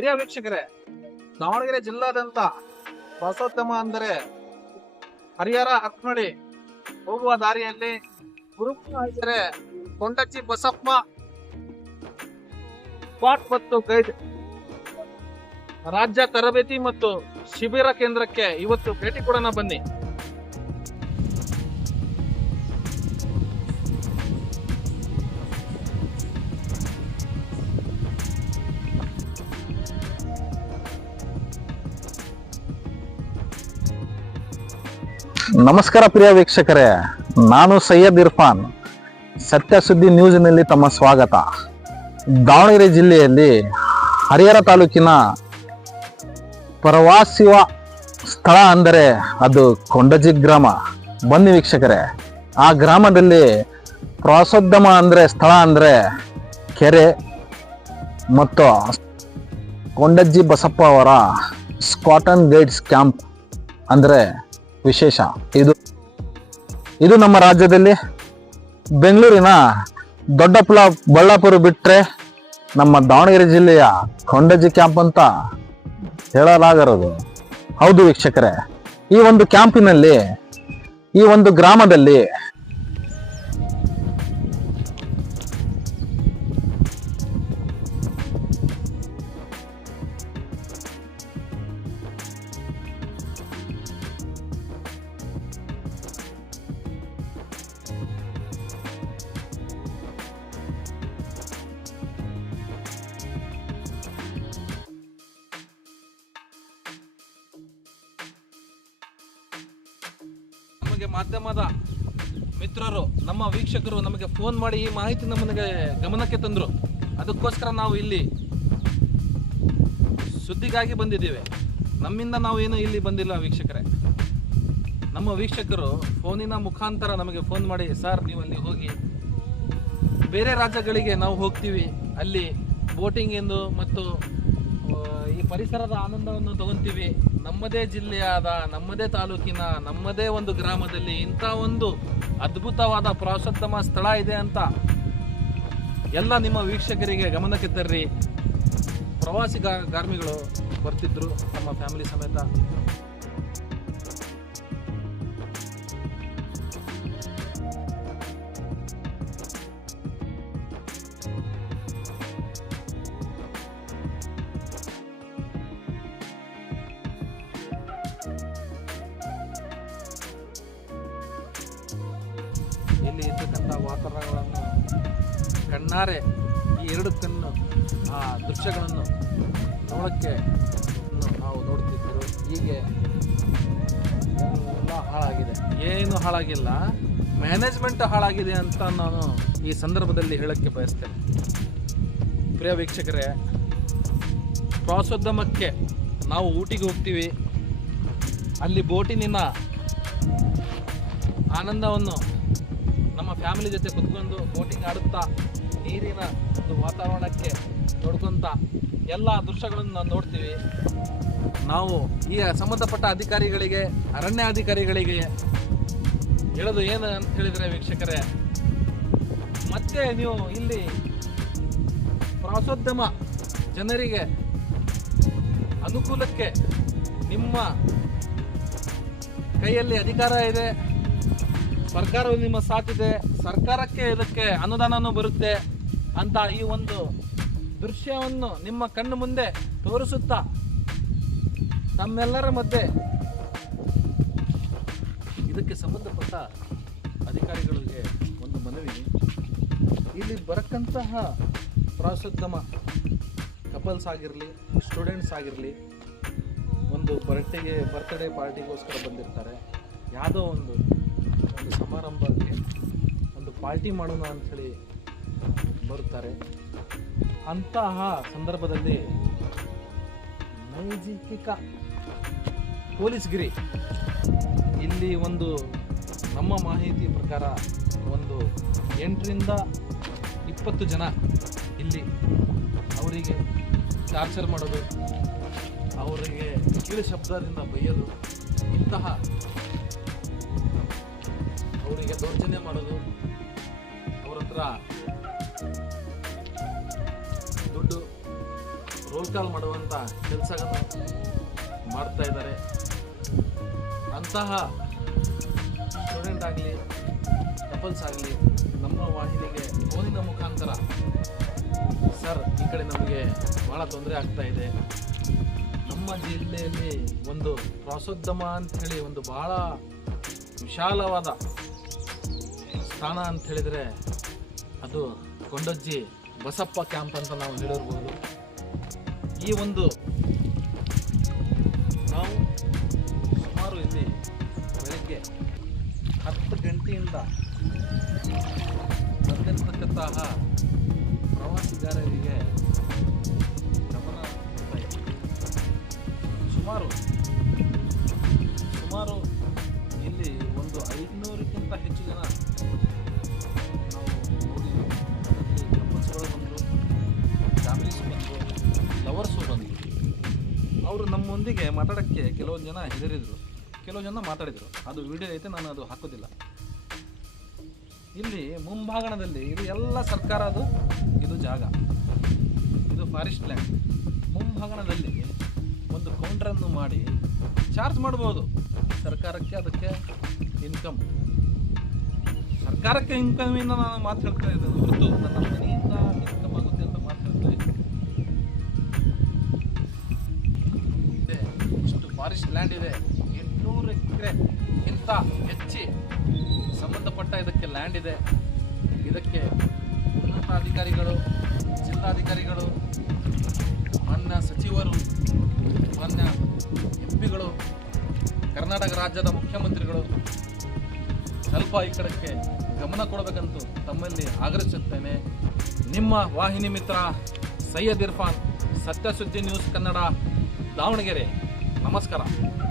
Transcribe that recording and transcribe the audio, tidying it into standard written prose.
ಪ್ರಿಯ ವೀಕ್ಷಕರೇ, ದಾವಣಗೆರೆ ಜಿಲ್ಲಾದ್ಯಂತ ಪ್ರವಾಸೋದ್ಯಮ ಅಂದರೆ ಹರಿಹರ ಹತ್ಮಡಿ ಹೋಗುವ ದಾರಿಯಲ್ಲಿ ಗುರುಮುಖ ಕೊಂಡಜ್ಜಿ ಬಸಪ್ಪ ಸ್ಪಾಟ್ ಮತ್ತು ಗೈಡ್ ರಾಜ್ಯ ತರಬೇತಿ ಮತ್ತು ಶಿಬಿರ ಕೇಂದ್ರಕ್ಕೆ ಇವತ್ತು ಭೇಟಿ ಕೊಡೋಣ ಬನ್ನಿ. ನಮಸ್ಕಾರ ಪ್ರಿಯ ವೀಕ್ಷಕರೇ, ನಾನು ಸೈಯದ್ ಇರ್ಫಾನ್. ಸತ್ಯ ಸುದ್ದಿ ನ್ಯೂಸ್ನಲ್ಲಿ ತಮ್ಮ ಸ್ವಾಗತ. ದಾವಣಗೆರೆ ಜಿಲ್ಲೆಯಲ್ಲಿ ಹರಿಹರ ತಾಲೂಕಿನ ಪ್ರವಾಸಿಯ ಸ್ಥಳ ಅಂದರೆ ಅದು ಕೊಂಡಜ್ಜಿ ಗ್ರಾಮ. ಬನ್ನಿ ವೀಕ್ಷಕರೇ, ಆ ಗ್ರಾಮದಲ್ಲಿ ಪ್ರವಾಸೋದ್ಯಮ ಅಂದರೆ ಸ್ಥಳ ಅಂದರೆ ಕೆರೆ ಮತ್ತು ಕೊಂಡಜ್ಜಿ ಬಸಪ್ಪ ಅವರ ಸ್ಕಾಟ್ ಅಂಡ್ ಗೈಡ್ಸ್ ಕ್ಯಾಂಪ್ ಅಂದರೆ ವಿಶೇಷ. ಇದು ನಮ್ಮ ರಾಜ್ಯದಲ್ಲಿ ಬೆಂಗಳೂರಿನ ಬಳ್ಳಾಪುರ ಬಿಟ್ಟರೆ ನಮ್ಮ ದಾವಣಗೆರೆ ಜಿಲ್ಲೆಯ ಕೊಂಡಜ್ಜಿ ಕ್ಯಾಂಪ್ ಅಂತ ಹೇಳಲಾಗಿರೋದು. ಹೌದು ವೀಕ್ಷಕರೇ, ಈ ಒಂದು ಕ್ಯಾಂಪಿನಲ್ಲಿ, ಈ ಒಂದು ಗ್ರಾಮದಲ್ಲಿ ಮಾಧ್ಯಮದ ಮಿತ್ರರು, ನಮ್ಮ ವೀಕ್ಷಕರು ನಮಗೆ ಫೋನ್ ಮಾಡಿ ಈ ಮಾಹಿತಿ ನಮಗೆ ಗಮನಕ್ಕೆ ತಂದರು. ಅದಕ್ಕೋಸ್ಕರ ನಾವು ಇಲ್ಲಿ ಸುದ್ದಿಗಾಗಿ ಬಂದಿದ್ದೇವೆ. ನಮ್ಮಿಂದ ನಾವು ಏನು ಇಲ್ಲಿ ಬಂದಿಲ್ಲ ವೀಕ್ಷಕರೇ. ನಮ್ಮ ವೀಕ್ಷಕರು ಫೋನಿನ ಮುಖಾಂತರ ನಮಗೆ ಫೋನ್ ಮಾಡಿ, ಸರ್ ನೀವು ಅಲ್ಲಿ ಹೋಗಿ, ಬೇರೆ ರಾಜ್ಯಗಳಿಗೆ ನಾವು ಹೋಗ್ತೀವಿ, ಅಲ್ಲಿ ಬೋಟಿಂಗ್ ಎಂದು ಮತ್ತು ಈ ಪರಿಸರದ ಆನಂದವನ್ನು ತಗೊಂತೀವಿ, ನಮ್ಮದೇ ಜಿಲ್ಲೆಯಾದ, ನಮ್ಮದೇ ತಾಲೂಕಿನ, ನಮ್ಮದೇ ಒಂದು ಗ್ರಾಮದಲ್ಲಿ ಇಂಥ ಒಂದು ಅದ್ಭುತವಾದ ಪ್ರವಾಸೋದ್ಯಮ ಸ್ಥಳ ಇದೆ ಅಂತ ಎಲ್ಲ ನಿಮ್ಮ ವೀಕ್ಷಕರಿಗೆ ಗಮನಕ್ಕೆ ತರ್ರಿ. ಪ್ರವಾಸಿ ಗಾರ್ಮಿಗಳು ಬರ್ತಿದ್ರು ನಮ್ಮ ಫ್ಯಾಮಿಲಿ ಸಮೇತ. ಇಲ್ಲಿ ಇರ್ತಕ್ಕಂಥ ವಾತಾವರಣಗಳನ್ನು ಕಣ್ಣಾರೆ, ಈ ಎರಡು ಕಣ್ಣು ಆ ದೃಶ್ಯಗಳನ್ನು ನೋಡೋಕ್ಕೆ ನಾವು ನೋಡ್ತಿದ್ದರು. ಹೀಗೆ ಎಲ್ಲ ಹಾಳಾಗಿದೆ. ಏನು ಹಾಳಾಗಿಲ್ಲ, ಮ್ಯಾನೇಜ್ಮೆಂಟ್ ಹಾಳಾಗಿದೆ ಅಂತ ನಾನು ಈ ಸಂದರ್ಭದಲ್ಲಿ ಹೇಳೋಕ್ಕೆ ಬಯಸ್ತೇನೆ. ಪ್ರಿಯ ವೀಕ್ಷಕರೇ, ಪ್ರವಾಸೋದ್ಯಮಕ್ಕೆ ನಾವು ಊಟಿಗೆ ಹೋಗ್ತೀವಿ, ಅಲ್ಲಿ ಬೋಟಿನ ಆನಂದವನ್ನು ನಮ್ಮ ಫ್ಯಾಮಿಲಿ ಜೊತೆ ಕುತ್ಕೊಂಡು ಬೋಟಿಂಗ್ ಆಡುತ್ತಾ ನೀರಿನ ಒಂದು ವಾತಾವರಣಕ್ಕೆ ನೋಡ್ಕೊಂತ ಎಲ್ಲ ದೃಶ್ಯಗಳನ್ನು ನಾವು ನೋಡ್ತೀವಿ. ನಾವು ಈ ಸಂಬಂಧಪಟ್ಟ ಅಧಿಕಾರಿಗಳಿಗೆ, ಅರಣ್ಯ ಅಧಿಕಾರಿಗಳಿಗೆ ಹೇಳೋದು ಏನು ಅಂತ ಹೇಳಿದರೆ ವೀಕ್ಷಕರೇ, ಮತ್ತೆ ನೀವು ಇಲ್ಲಿ ಪ್ರವಾಸೋದ್ಯಮ ಜನರಿಗೆ ಅನುಕೂಲಕ್ಕೆ ನಿಮ್ಮ ಕೈಯಲ್ಲಿ ಅಧಿಕಾರ ಇದೆ, ಸರ್ಕಾರವು ನಿಮ್ಮ ಸಾಥಿದೆ, ಸರ್ಕಾರಕ್ಕೆ ಇದಕ್ಕೆ ಅನುದಾನನೂ ಬರುತ್ತೆ ಅಂತ ಈ ಒಂದು ದೃಶ್ಯವನ್ನು ನಿಮ್ಮ ಕಣ್ಣು ಮುಂದೆ ತೋರಿಸುತ್ತಾ ತಮ್ಮೆಲ್ಲರ ಮಧ್ಯೆ ಇದಕ್ಕೆ ಸಂಬಂಧಪಟ್ಟ ಅಧಿಕಾರಿಗಳಿಗೆ ಒಂದು ಮನವಿ. ಇಲ್ಲಿ ಬರಕ್ಕಂತಹ ಪ್ರವಾಸೋದ್ಯಮ ಕಪಲ್ಸ್ ಆಗಿರಲಿ, ಸ್ಟೂಡೆಂಟ್ಸ್ ಆಗಿರಲಿ, ಒಂದು ಬರ್ತ್ಡೇ ಪಾರ್ಟಿಗೋಸ್ಕರ ಬಂದಿರ್ತಾರೆ, ಯಾವುದೋ ಒಂದು ಸಮಾರಂಭಕ್ಕೆ ಒಂದು ಪಾರ್ಟಿ ಮಾಡೋಣ ಅಂಥೇಳಿ ಬರುತ್ತಾರೆ. ಅಂತಹ ಸಂದರ್ಭದಲ್ಲಿ ನೈಜೀಕಿಕ ಪೊಲೀಸ್ಗಿರಿ ಇಲ್ಲಿ ಒಂದು ನಮ್ಮ ಮಾಹಿತಿ ಪ್ರಕಾರ ಒಂದು 8ರಿಂದ 20 ಜನ ಇಲ್ಲಿ ಅವರಿಗೆ ಟಾರ್ಚರ್ ಮಾಡೋದು, ಅವರಿಗೆ ಕೀಳು ಶಬ್ದದಿಂದ ಬೈಯೋದು, ಇಂತಹ ಅವರಿಗೆ ದೌರ್ಜನ್ಯ ಮಾಡೋದು, ಅವರ ಹತ್ರ ದುಡ್ಡು, ರೋಲ್ ಕ್ಲೋಸ್ ಕಾಲ್ ಮಾಡುವಂಥ ಕೆಲಸಗಳನ್ನು ಮಾಡ್ತಾ ಇದ್ದಾರೆ. ಅಂತಹ ಸ್ಟೂಡೆಂಟ್ ಆಗಲಿ ಕಪಲ್ಸ್ ಆಗಲಿ ನಮ್ಮ ವಾಹಿನಿಗೆ ಫೋನಿನ ಮುಖಾಂತರ ಸರ್ ಈ ಕಡೆ ನಮಗೆ ಭಾಳ ತೊಂದರೆ ಆಗ್ತಾ ಇದೆ, ನಮ್ಮ ಜಿಲ್ಲೆಯಲ್ಲಿ ಒಂದು ಪ್ರವಾಸೋದ್ಯಮ ಅಂಥೇಳಿ ಒಂದು ಭಾಳ ವಿಶಾಲವಾದ ಸ್ಥಾನ ಅಂತ ಹೇಳಿದರೆ ಅದು ಕೊಂಡಜ್ಜಿ ಬಸಪ್ಪ ಕ್ಯಾಂಪ್ ಅಂತ ನಾವು ಹೇಳಿರ್ಬೋದು. ಈ ಒಂದು ನಾವು ಸುಮಾರು ಇಲ್ಲಿ ಬೆಳಗ್ಗೆ 10 ಗಂಟೆಯಿಂದ ಬಂದಿರತಕ್ಕಂತಹ ಪ್ರವಾಸಿಗಾರರಿಗೆ ಗಮನ ಕೊಡ್ತಾ ಇದ್ದೀವಿ. ಸುಮಾರು ಇಲ್ಲಿ ಒಂದು 500ಕ್ಕಿಂತ ಹೆಚ್ಚು ಜನ ನಾವು ನೋಡಿ, ಅದರಲ್ಲಿ ಕಪಲ್ಸ್ಗಳು ಬಂದರು, ಫ್ಯಾಮಿಲೀಸ್ ಬಂದರು, ಲವರ್ಸು ಬಂದರು. ಅವರು ನಮ್ಮೊಂದಿಗೆ ಮಾತಾಡೋಕ್ಕೆ ಕೆಲವೊಂದು ಜನ ಹೆದರಿದ್ರು, ಕೆಲವು ಜನ ಮಾತಾಡಿದರು. ಅದು ವಿಡಿಯೋ ಐತೆ, ನಾನು ಅದು ಹಾಕೋದಿಲ್ಲ. ಇಲ್ಲಿ ಮುಂಭಾಗಣದಲ್ಲಿ ಇದು ಎಲ್ಲ ಸರ್ಕಾರದ್ದು ಇದು ಜಾಗ, ಇದು ಫಾರೆಸ್ಟ್ ಲ್ಯಾಂಡ್. ಮುಂಭಾಗಣದಲ್ಲಿ ಒಂದು ಕೌಂಟ್ರನ್ನು ಮಾಡಿ ಚಾರ್ಜ್ ಮಾಡ್ಬೋದು ಸರ್ಕಾರಕ್ಕೆ. ಅದಕ್ಕೆ ಇನ್ಕಮ್, ಸರ್ಕಾರಕ್ಕೆ ಇನ್ಕಮಿಂದ ನಾನು ಮಾತು ಹೇಳ್ತಾ ಇದ್ದೇನೆ ಹೊರತು ನನ್ನ ಮನೆಯಿಂದ ಇನ್ಕಮ್ ಆಗುತ್ತೆ ಅಂತ ಮಾತು ಹೇಳ್ತಾ ಇದ್ದೆ. ಇಷ್ಟು ಫಾರೆಸ್ಟ್ ಲ್ಯಾಂಡ್ ಇದೆ, 800 ಎಕರೆಗಿಂತ ಹೆಚ್ಚಿ ಸಂಬಂಧಪಟ್ಟ ಇದಕ್ಕೆ ಲ್ಯಾಂಡ್ ಇದೆ. ಇದಕ್ಕೆ ಉನ್ನತಾಧಿಕಾರಿಗಳು, ಜಿಲ್ಲಾಧಿಕಾರಿಗಳು, ಮಾನ್ಯ ಸಚಿವರು, ಮಾನ್ಯ ಎಂಪಿಗಳು, ಕರ್ನಾಟಕ ರಾಜ್ಯದ ಮುಖ್ಯಮಂತ್ರಿಗಳು ಸ್ವಲ್ಪ ಈ ಕಡೆಗೆ ಗಮನ ಕೊಡಬೇಕಂತೂ ತಮ್ಮಲ್ಲಿ ಆಗ್ರಹಿಸುತ್ತೇನೆ. ನಿಮ್ಮ ವಾಹಿನಿ ಮಿತ್ರ ಸೈಯದ್ ಇರ್ಫಾನ್, ಸತ್ಯ ಸುದ್ದಿ ನ್ಯೂಸ್ ಕನ್ನಡ, ದಾವಣಗೆರೆ. ನಮಸ್ಕಾರ.